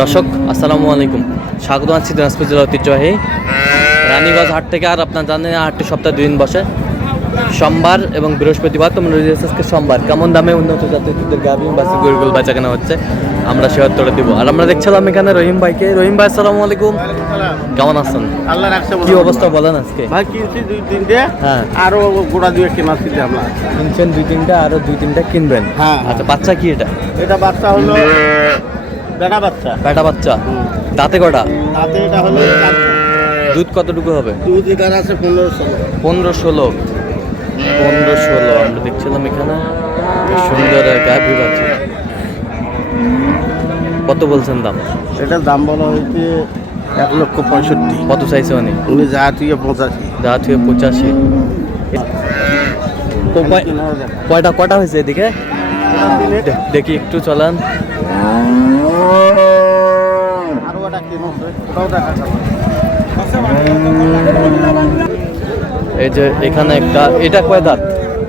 দর্শক আসসালামু আলাইকুম, স্বাগত আছি দিনাজপুর জেলা ঐতিহ্যবাহী রানীগঞ্জ হাট থেকে। আর আপনার জানেন হাটটি সপ্তাহে 2 দিন বসে, সোমবার এবং বৃহস্পতিবার। তো মনে আজকে সোমবার। কেমন দামে উন্নত জাতের গাভী বাছুর গরুগুলো বেচা কেনা হচ্ছে আমরা সে উত্তরে দিব। আর আমরা দেখছিলাম এখানে রহিম ভাইকে। রহিম ভাই আসসালামু আলাইকুম, কেমন আছেন? আল্লাহ রাখছে। কি অবস্থা বলেন আজকে? ভাই কিনছি 2-3টে, হ্যাঁ আরো গোড়া দিয়ে কেনাছি আমরা। কিনছেন 2-3টা, আরো 2-3টা কিনবেন? হ্যাঁ। আচ্ছা, বাচ্চা কি এটা? এটা বাচ্চা হলো বেটা বাচ্চা। বেটা বাচ্চা। দাঁতে কটা? তাতে এটা হলো দুধ কতটুকু হবে? দুধ এটার আছে 15-16। আমরা দেখছিলাম এখানে বেশ সুন্দর গাভী বাচ্চা। কত বলছেন দাম? এটার দাম বলা হয়েছে 1,65,000। কত চাইছে উনি? উনি যা থেকে 85। যা থেকে 85। তো কয়টা হয়েছে এদিকে? দেখি একটু চলান। আরো একটা কিনছে, ওটাও দেখা যাবে। এই যে এখানে একটা, এটা কয় দাঁত?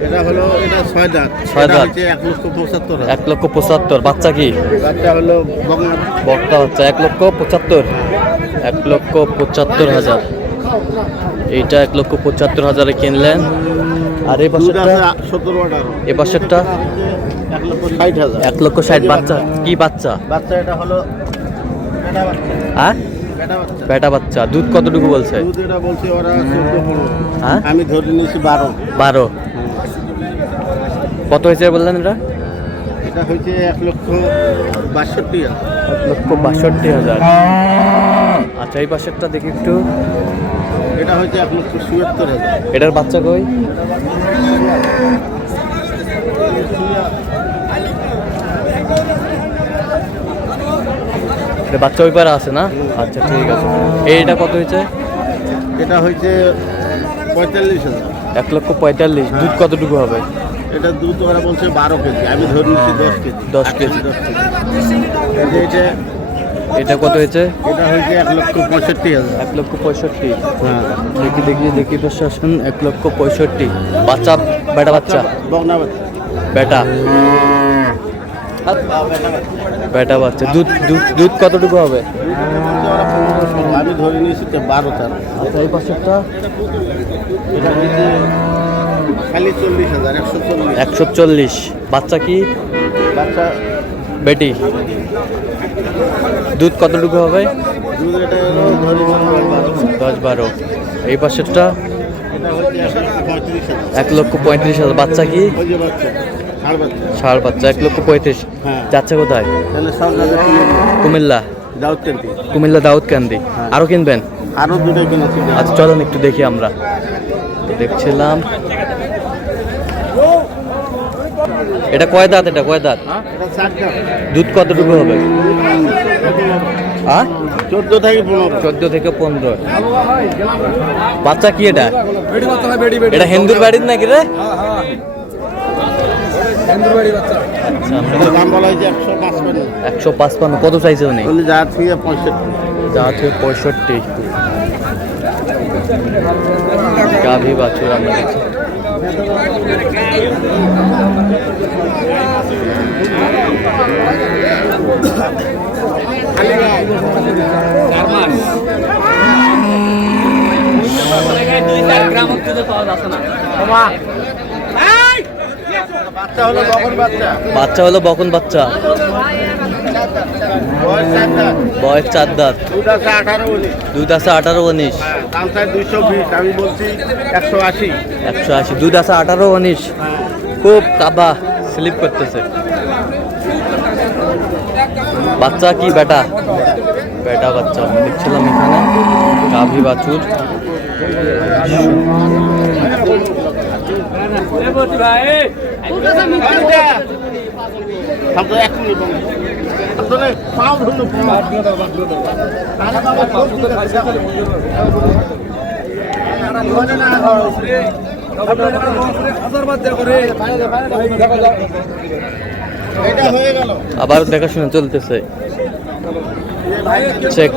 এটা হলো এটা 6 দাঁত। 6 দাঁত। 1,75,000। 1,75,000। বাচ্চা কি? বাচ্চা হলো বকনা। বকটা হচ্ছে 1,75,000। 1,75,000। এইটা 1,75,000 কিনলেন। আর এই পাশেরটা? 17-18। এই পাশেরটা 1,60,000। 1,60,000। বাচ্চা কি বাচ্চা? বাচ্চা এটা হলো বেটা বাচ্চা। হ্যাঁ, বেটা বাচ্চা। বেটা বাচ্চা। দুধ কতটুকু বলছে? দুধ এটা বলছে ওরা 14-15। হ্যাঁ, আমি ধরে নিয়েছি 12। 12। কত হয়েছে বললেন এটা? এটা হয়েছে 1,62,000। 1,62,000। আচ্ছা, এই পাশেরটা দেখি একটু। এটা হয়েছে 1,77,000। এটার বাচ্চা কই? এটা বাচ্চা ওই পারে আছে না? আচ্ছা, ঠিক আছে। এইটা কত হয়েছে? এটা হয়েছে 45,000। 1,45,000। দুধ কতটুকু হবে? এটা দুধ ওরা বলছে 12 কেজি, আমি ধরে নিচ্ছি 10 কেজি। 10 কেজি। 10 কেজি। এই যে এটা এটা কত হয়েছে? এটা হয়েছে 1,65,000। 1,65,000। হ্যাঁ। দেখি প্রশাসন 1,65,000। বাচ্চা বেটা বাচ্চা? বকনা বাচ্চা। বেটা বেটা বাচ্চা। দুধ কতটুকু হবে? আমি ধরে নিয়েছি 12 তার। আচ্ছা, এই পাশেরটা? এটা হয়েছে খালি 40,000। 140। 140। বাচ্চা কি? বাচ্চা বেটি। দুধ কতটুকু হবে? দুধ এটা হলো ধরে 10-12। এই পাশেরটা? এটা হচ্ছে 1,35,000। 1,35,000। বাচ্চা কি? ওই যে বাচ্চা ষাঁড় বাচ্চা। ষাঁড় বাচ্চা। 1,35,000। হ্যাঁ। যাচ্ছে কোথায়? তাহলে সব জায়গায় কুমিল্লা। দাউদ কেন্দ্রে। কুমিল্লা দাউদকান্দি। আরো কিনবেন? আরো দুটো কিনেছি। আচ্ছা, চলেন একটু দেখি। আমরা দেখছিলাম এটা কয় দাঁত? এটা কয় দাঁত? এটা 4 দাঁত। দুধ কতটুকু হবে? হ্যাঁ, 14 থেকে 15। 14 থেকে 15। বাচ্চা কি এটা? এটা হিন্দুর বাড়ির নাকি রে? এটার দাম বলা হয়েছে 155। 155। কত চাইছে উনি? বলি যা থেকে 65। যা থেকে 65। গাভী বাছুর আমরা দেখছি। বাচ্চা হলো বকন বাচ্চা। বাচ্চা হলো বকন বাচ্চা। বয়স 4 দাঁত। বয়স 4 দাঁত। দুধ আছে 18-19। দুধ আছে 18-19। দাম চাই 220, আমি বলছি 180। 180। দুধ আছে 18-19। খুব কাবা স্লিপ করতেছে। বাচ্চা কি? বেটা। বেটা বাচ্চা আমি দেখছিলাম এখানে গাভী বাছুর। আবার দেখাশোনা চলতেছে। চেক।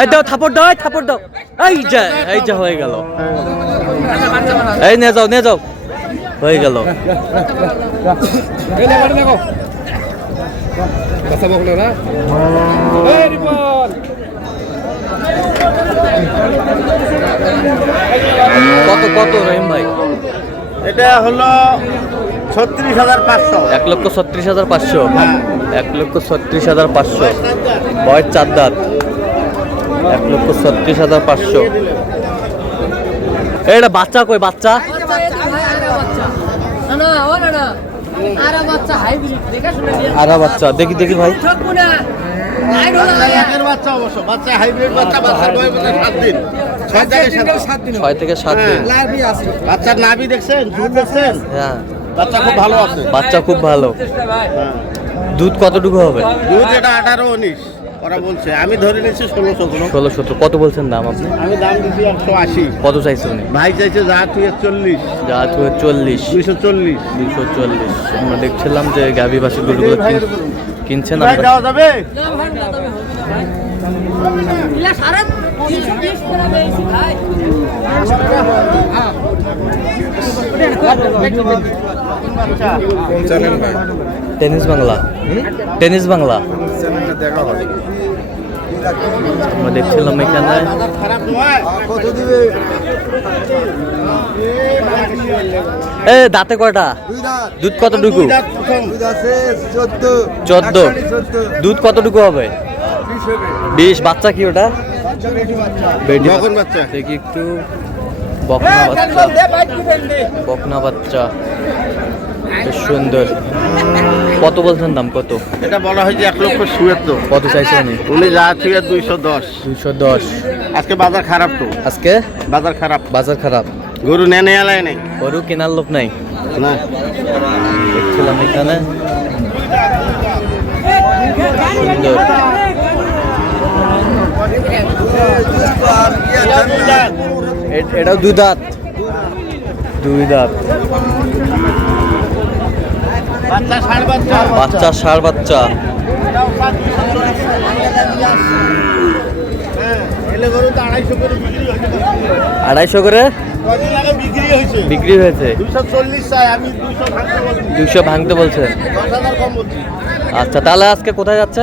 এই দাও, থাপড় দাও, থাপড় দাও। এই যা হয়ে গেল। এই নিয়ে যাও হয়ে গেল। কত রহিম ভাই? এটা হলো 36,500। 1,36,500। 1,36,500। বয়স 4 দাঁত। 1,36,500। এটা বাচ্চা কই? বাচ্চা আরা বাচ্চা দেখি ভাই। একের বাচ্চা অবশ্য, বাচ্চা হাইব্রিড বাচ্চা, বাচ্চার বয়স 7 দিন। 6 থেকে 7 দিন। বাচ্চার নাভি দেখছেন, ঝুল দেখছেন? হ্যাঁ, বাচ্চা খুব ভালো আছে। বাচ্চা খুব ভালো। হ্যাঁ। দুধ কতটুকু হবে? দুধ এটা 18-19 ওরা বলছে, আমি ধরে নিয়েছি 16-17। 16-17। কত বলছেন দাম আপনি? আমি দাম দিচ্ছি 180। কত চাইছেন উনি? ভাই চাইছে যা তুই 40। যা তুই 40। 240। 240। আমরা দেখছিলাম যে গাভী বাছুর গরুগুলো কিনছেন ভাই আমরা। দেওয়া যাবে? টেনিস বাংলা। আমরা দেখছিলাম এখানে। দাঁতে কয়টা? দুধ কতটুকু? 14। দুধ কতটুকু হবে? 20। বাচ্চা কি ওটা? বেটি বকন বাচ্চা। দেখি একটু। বকনা বাচ্চা বেশ সুন্দর। কত বলছেন দাম? কত? এটা বলা হয়েছে 1,70,000। কত চাইছেন উনি যা থেকে 210। 210। আজকে বাজার খারাপ তো। আজকে বাজার খারাপ। বাজার খারাপ। গরু নেনে এলাই নাই। গরু কেনার লোক নাই। না, দেখছিলাম এখানে সুন্দর। এটাও 2 দাঁত। 2 দাঁত। বাচ্চা ষাঁড় বাচ্চা। বাচ্চা ষাঁড় বাচ্চা। এলে গরু তো 250 করে বিক্রি হয়েছে। 250 করে কদিন আগে বিক্রি হয়েছে। 240 চাই, আমি 200 ভাঙতে বলছি। 200 ভাঙতে বলছেন। 10,000 কম বলছি। আচ্ছা, তাহলে আজকে কোথায় যাচ্ছে?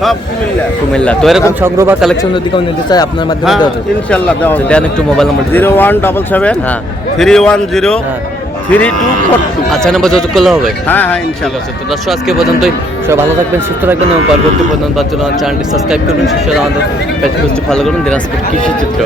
সব কুমিল্লা। কুমিল্লা। তো এরকম সংগ্রহ বা কালেকশন যদি কেউ নিতে চায় আপনার মাধ্যমে হ্যাঁ, দেওয়া যাবে? ইনশাআল্লাহ দেওয়া যাবে। দেন একটু মোবাইল নাম্বার 0177 হ্যাঁ 310 হ্যাঁ 3242। আচ্ছা, নাম্বার যোগাযোগ করলে হবে। হ্যাঁ হ্যাঁ ঠিক ইনশাআল্লাহ। আছে। তো দর্শক আজকে পর্যন্তই। সবাই ভালো থাকবেন, সুস্থ থাকবেন এবং পরবর্তী পর্যন্ত চ্যানেলটি সাবস্ক্রাইব করবেন, সুস্থ আমাদের ফেসবুকটি ফলো করবেন। দিনাজপুর কৃষি চিত্র।